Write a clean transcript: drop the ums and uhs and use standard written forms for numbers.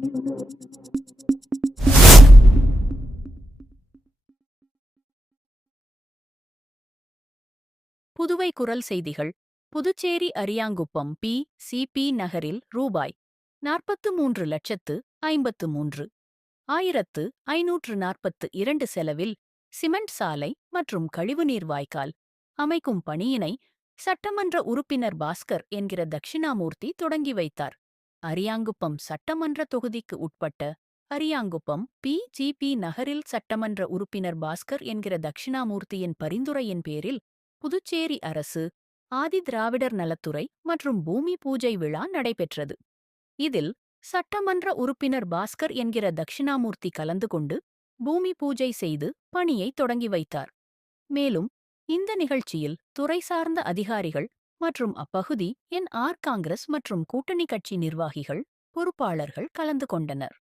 புதுவை குரல் செய்திகள். புதுச்சேரி அரியாங்குப்பம் சிபி நகரில் ரூபாய் 43,53,542 செலவில் சிமெண்ட் சாலை மற்றும் கழிவுநீர் வாய்க்கால் அமைக்கும் பணியினை சட்டமன்ற உறுப்பினர் பாஸ்கர் என்கிற தட்சிணாமூர்த்தி தொடங்கி வைத்தார். அரியாங்குப்பம் சட்டமன்ற தொகுதிக்கு உட்பட்ட அரியாங்குப்பம் ஜிபி நகரில் சட்டமன்ற உறுப்பினர் பாஸ்கர் என்கிற தட்சிணாமூர்த்தியின் பரிந்துரையின் பேரில் புதுச்சேரி அரசு ஆதி திராவிடர் நலத்துறை மற்றும் பூமி பூஜை விழா நடைபெற்றது. இதில் சட்டமன்ற உறுப்பினர் பாஸ்கர் என்கிற தட்சிணாமூர்த்தி கலந்து கொண்டு பூமி பூஜை செய்து பணியை தொடங்கி வைத்தார். மேலும் இந்த நிகழ்ச்சியில் துறை சார்ந்த அதிகாரிகள் மற்றும் அப்பகுதி காங்கிரஸ் மற்றும் கூட்டணி கட்சி நிர்வாகிகள், பொறுப்பாளர்கள் கலந்து கொண்டனர்.